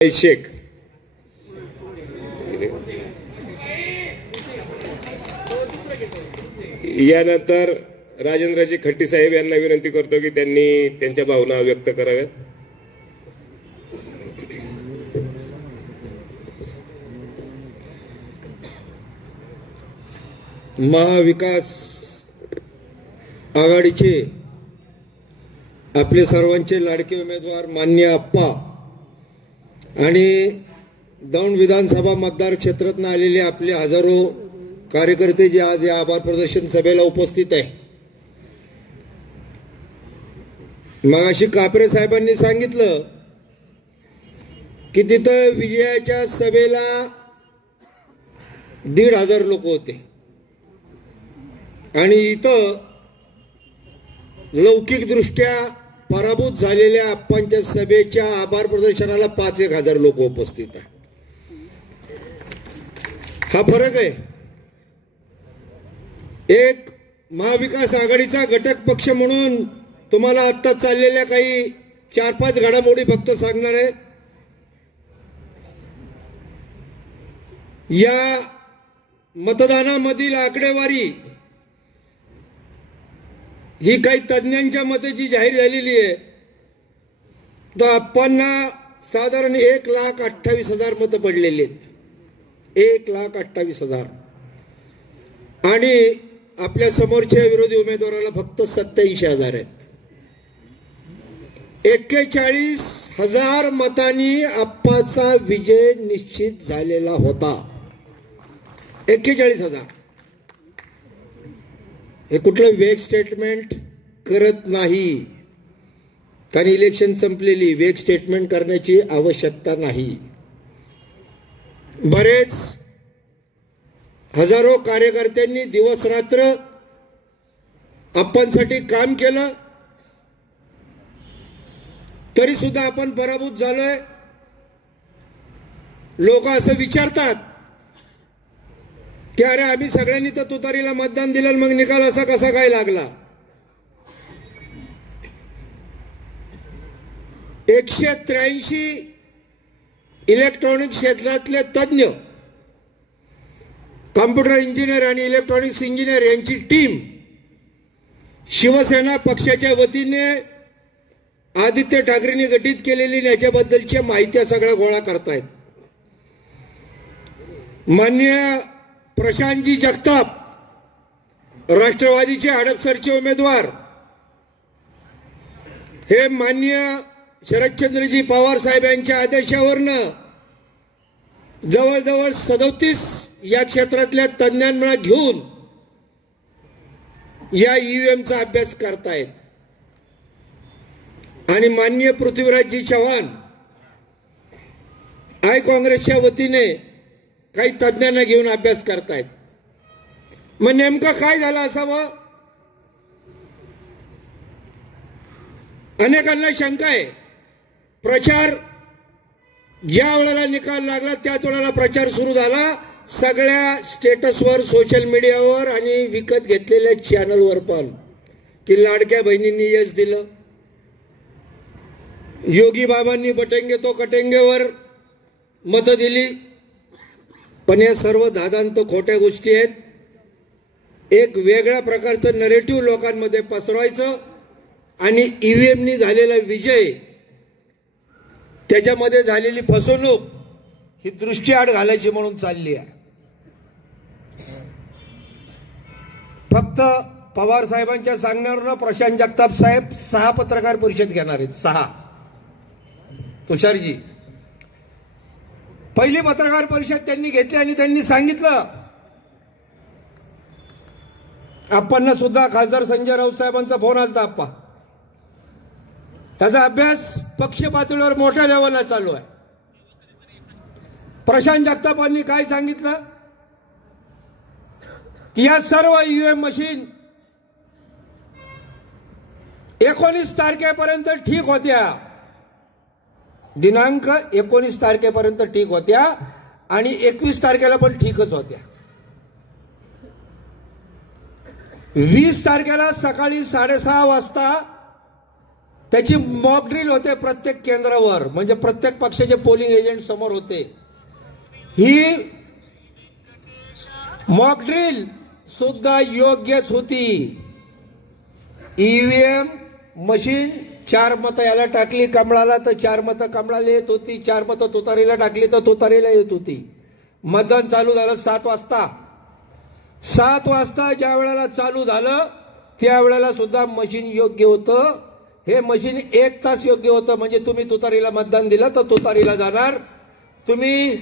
शेख यानंतर राजेंद्रजी खट्टी साहेब यांना विनंती करतो की त्यांनी त्यांच्या भावना व्यक्त कराव्यात. महाविकास आघाडीचे आपले सर्वांचे लाडके उमेदवार माननीय आप्पा आणि दौंड विधानसभा मतदार क्षेत्रातून आलेले आपले हजारो कार्यकर्ते जे आज या आभार प्रदर्शन सभेला उपस्थित आहे. मगाशी कापरे साहेबांनी सांगितलं की तिथं विजयाच्या सभेला 1,500 लोक होते आणि इथं लौकिकदृष्ट्या पराभूत झालेल्या आप्पांच्या सभेच्या आभार प्रदर्शनाला 5,000 लोक उपस्थित आहेत. हा फरक आहे. एक महाविकास आघाडीचा घटक पक्ष म्हणून तुम्हाला आता चाललेल्या काही 4-5 घडामोडी फक्त सांगणार आहे. या मतदानामधील आकडेवारी ही काही तज्ञांच्या मते जाहीर झालेली आहे. तर आप्पांना साधारण 1,28,000 मतं पडलेली आहेत. 1,28,000 आणि आपल्या समोरच्या विरोधी उमेदवाराला फक्त 87,000 आहेत. 41,000 मतांनी आप्पाचा विजय निश्चित झालेला होता. 41,000. हे कुठलं वेग स्टेटमेंट करत नाही, कारण इलेक्शन संपलेली. वेग स्टेटमेंट करण्याची आवश्यकता नाही. बरेच हजारो कार्यकर्त्यांनी दिवस रात्र आप्पांसाठी काम केलं, तरी सुद्धा आपण पराभूत झालोय. लोक असं विचारतात की अरे आम्ही सगळ्यांनी तर तुतारीला मतदान दिलं, मग निकाल असा कसा काय लागला. 183 इलेक्ट्रॉनिक क्षेत्रातले तज्ञ, कॉम्प्युटर इंजिनियर आणि इलेक्ट्रॉनिक्स इंजिनियर यांची टीम शिवसेना पक्षाच्या वतीने आदित्य ठाकरेंनी गठीत केलेली याच्याबद्दलची माहिती सगळ्या गोळा करतायत. माननीय प्रशांतजी जगताप राष्ट्रवादीचे हडपसरचे उमेदवार हे माननीय शरदचंद्रजी पवार साहेब यांच्या आदेशावरनं जवळजवळ 37 या क्षेत्रातल्या तज्ञांना घेऊन या ईव्हीएमचा अभ्यास करतायत. आणि माननीय पृथ्वीराजजी चव्हाण आय काँग्रेसच्या वतीने काही तज्ञांना घेऊन अभ्यास करतायत. मग नेमकं काय झालं असावं. अनेकांना शंका आहे. प्रचार ज्या वेळेला निकाल लागला त्याच वेळेला प्रचार सुरू झाला. सगळ्या स्टेटसवर, सोशल मीडियावर आणि विकत घेतलेल्या चॅनलवर पण की लाडक्या बहिणींनी यश दिलं, योगी बाबांनी बटेंगे तो कटेंगेवर मतं दिली. पण या सर्व दादांत खोट्या गोष्टी आहेत. एक वेगळ्या प्रकारचं नरेटिव्ह लोकांमध्ये पसरवायचं आणि ईव्हीएमनी झालेला विजय, त्याच्यामध्ये झालेली फसवणूक ही दृष्टीआड घालायची म्हणून चालली आहे. फक्त पवार साहेबांच्या सांगण्यावरून प्रशांत जगताप साहेब 6 पत्रकार परिषद घेणार आहेत. 6. तुषारजी पहिली पत्रकार परिषद त्यांनी घेतली आणि त्यांनी सांगितलं, आप्पांना सुद्धा खासदार संजय राऊत साहेबांचा फोन आलता. आप्पा त्याचा अभ्यास पक्ष पातळीवर मोठ्या लेवलला चालू आहे. प्रशांत जगतापांनी काय सांगितलं की या सर्व ईव्हीएम मशीन 19 तारखेपर्यंत ठीक होत्या. दिनांक 19 तारखेपर्यंत ठीक होत्या आणि 21 तारखेला पण ठीकच होत्या. 20 तारखेला सकाळी 6:30 वाजता त्याची मॉक ड्रिल होते प्रत्येक केंद्रावर, म्हणजे प्रत्येक पक्षाचे पोलिंग एजंट समोर होते. ही मॉक ड्रिल सुद्धा योग्यच होती. ईव्हीएम मशीन 4 मतं याला टाकली कमळाला तर 4 मतं कमळाला येत होती, 4 मतं तुतारीला टाकली तर तुतारीला येत होती. मतदान चालू झालं 7 वाजता. 7 वाजता ज्या वेळेला चालू झालं त्यावेळेला सुद्धा मशीन योग्य होतं. हे मशीन 1 तास योग्य होतं. म्हणजे तुम्ही तुतारीला मतदान दिलं तर तुतारीला जाणार, तुम्ही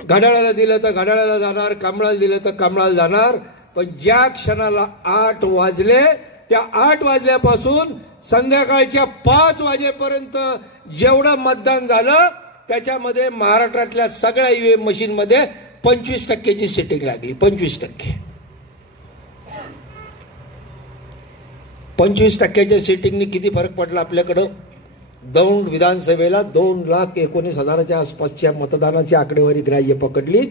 घड्याळाला दिलं तर घड्याळाला जाणार, कमळाला दिलं तर कमळाला जाणार. पण ज्या क्षणाला 8 वाजले त्या 8 वाजल्यापासून संध्याकाळच्या 5 वाजेपर्यंत जेवढं मतदान झालं त्याच्यामध्ये महाराष्ट्रातल्या सगळ्या ईव्हीएम मशीन मध्ये 25% सेटिंग लागली. 25%. 25% सेटिंगने किती फरक पडला आपल्याकडं? दौंड विधानसभेला 2,19,000च्या आसपासच्या मतदानाची आकडेवारी ग्राह्य पकडली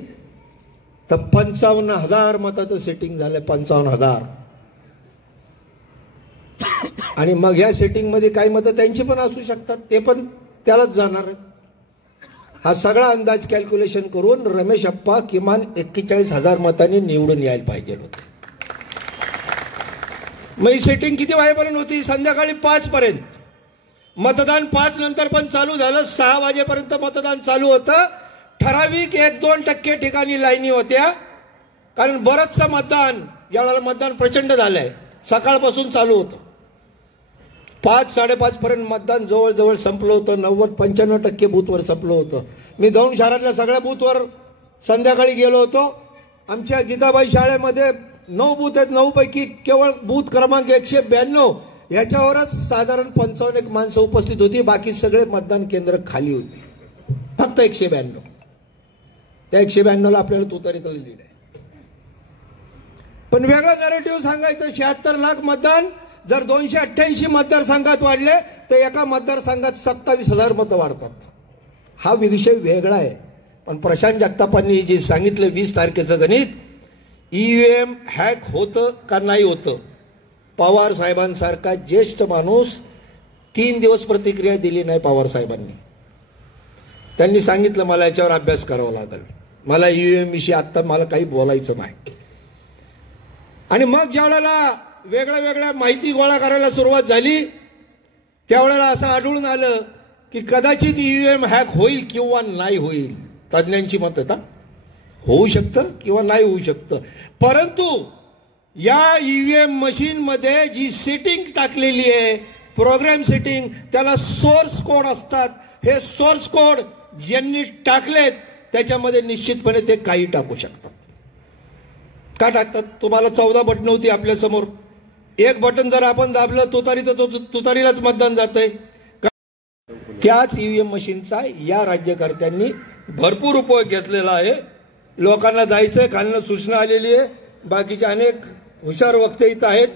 तर 55,000 मताचं सेटिंग झालं. 55,000. आणि मग या सेटिंग मध्ये काही मतं त्यांची पण असू शकतात, ते पण त्यालाच जाणार. हा सगळा अंदाज कॅल्क्युलेशन करून रमेश अप्पा किमान 41,000 मतांनी निवडून यायला पाहिजे होते. मग ही सेटिंग किती वाजेपर्यंत होती? संध्याकाळी 5 पर्यंत. मतदान 5 नंतर पण चालू झालं. 6 वाजेपर्यंत मतदान चालू होतं. ठराविक 1-2% ठिकाणी लाईनी होत्या, कारण बरंचसं मतदान यावेळेला मतदान प्रचंड झालंय, सकाळपासून चालू होतं. 5-5:30 पर्यंत मतदान जवळजवळ संपलं होतं. 90-95% बूथवर संपलं होतं. मी दौंड शहरातल्या सगळ्या बूथवर संध्याकाळी गेलो होतो. आमच्या गीताबाई शाळेमध्ये 9 बूथ आहेत. 9 पैकी केवळ बूथ क्रमांक 192 याच्यावरच साधारण 55 माणसं उपस्थित होती. बाकी सगळे मतदान केंद्र खाली होती. फक्त 192. त्या 192ला आपल्याला तुतारीतलं लीड आहे. पण वेगळं नॅरेटिव्ह सांगायचं. 76 लाख मतदान जर 288 मतदारसंघात वाढले तर एका मतदारसंघात 27,000 मतं वाढतात. हा विषय वेगळा आहे. पण प्रशांत जगतापांनी जे सांगितलं 20 तारखेचं गणित, ईव्हीएम हॅक होतं का नाही होतं, पवार साहेबांसारखा ज्येष्ठ माणूस 3 दिवस प्रतिक्रिया दिली नाही पवार साहेबांनी. त्यांनी सांगितलं मला याच्यावर अभ्यास करावा लागेल, मला ईव्हीएम विषयी आत्ता मला काही बोलायचं नाही. आणि मग ज्या वेळेला वेगळ्या माहिती गोळा करायला सुरुवात झाली त्यावेळेला असं आढळून आलं की कदाचित ईव्हीएम हॅक होईल किंवा नाही होईल. तज्ज्ञांची मत आता होऊ शकतं किंवा नाही होऊ शकतं. परंतु या ईव्हीएम मशीन मध्ये जी सेटिंग टाकलेली आहे, प्रोग्राम सेटिंग, त्याला सोर्स कोड असतात. हे सोर्स कोड ज्यांनी टाकलेत त्याच्यामध्ये निश्चितपणे ते काही टाकू शकतात. का टाकतात? तुम्हाला 14 बटन होती आपल्या समोर. एक बटन जर आपण दाबलं तुतारीचं तुतारीलाच मतदान जातंय. त्याच ईव्हीएम मशीनचा या राज्यकर्त्यांनी भरपूर उपयोग घेतलेला आहे. लोकांना जायचंय, खालनं सूचना आलेली आहे. बाकीचे अनेक हुशार वक्ते इथं आहेत.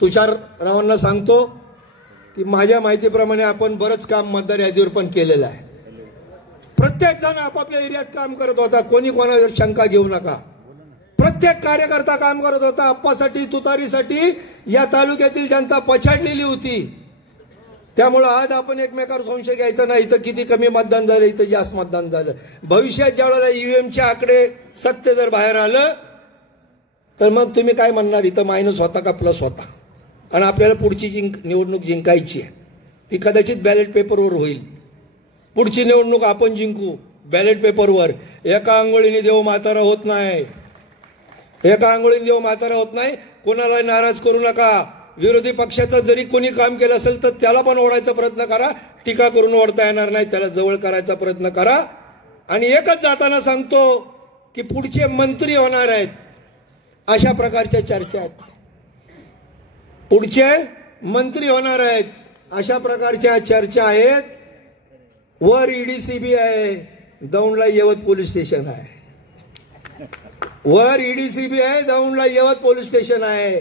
तुषाररावांना सांगतो की माझ्या माहितीप्रमाणे आपण बरंच काम मतदार यादीवर पण केलेलं आहे. प्रत्येक जण आपापल्या एरियात काम करत होता. कोणी कोणावर शंका घेऊ नका. प्रत्येक कार्यकर्ता काम करत होता. अप्पासाठी, तुतारीसाठी या तालुक्यातील जनता पछाडलेली होती. त्यामुळे आज आपण एकमेकावर संशय घ्यायचा नाही. इथं किती कमी मतदान झालं, इथं जास्त मतदान झालं. भविष्यात ज्यावेळेला ईव्हीएमचे आकडे सत्य जर बाहेर आलं तर मग तुम्ही काय म्हणणार, इथं मायनस होता का प्लस होता. आणि आपल्याला पुढची निवडणूक जिंकायची आहे. ती कदाचित बॅलेट पेपरवर होईल. पुढची निवडणूक आपण जिंकू बॅलेट पेपरवर. एका आंघोळीने देव म्हातारा होत नाही. एका आंघोळीने देव म्हातारा होत नाही. कोणाला नाराज करू नका. विरोधी पक्षाचं जरी कोणी काम केलं असेल तर त्याला पण ओढायचा प्रयत्न करा. टीका करून ओढता येणार नाही. त्याला जवळ करायचा प्रयत्न करा. आणि एकच जाताना सांगतो की पुढचे मंत्री होणार आहेत अशा प्रकारच्या चर्चा आहेत. पुढचे मंत्री होणार आहेत अशा प्रकारच्या चर्चा आहेत. वर ईडी सीबीआय आहे, दौंडला यवत पोलीस स्टेशन आहे. वर ईडी सीबीआय, दौंडला यवत पोलीस स्टेशन आहे.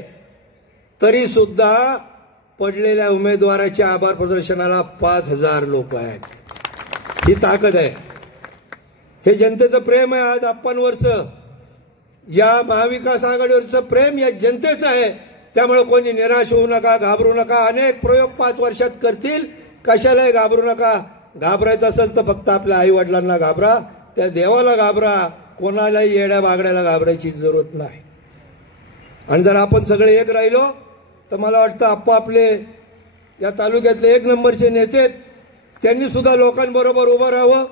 तरी सुद्धा पडलेल्या उमेदवाराच्या आभार प्रदर्शनाला 5,000 लोक आहेत. ही ताकद आहे. हे जनतेचं प्रेम आहे. आज आप्पांवरचं, या महाविकास आघाडीवरचं प्रेम या जनतेचं आहे. त्यामुळे कोणी निराश होऊ नका, घाबरू नका. अनेक प्रयोग 5 वर्षात करतील, कशालाही घाबरू नका. घाबरायचं असेल तर फक्त आपल्या आई वडिलांना घाबरा, त्या देवाला घाबरा, कोणालाही येड्या बागड्याला घाबरायची जरूरत नाही. आणि जर आपण सगळे एक राहिलो तर मला वाटतं आपापले या तालुक्यातले 1 नंबरचे नेते त्यांनी सुद्धा लोकांबरोबर उभं राहावं.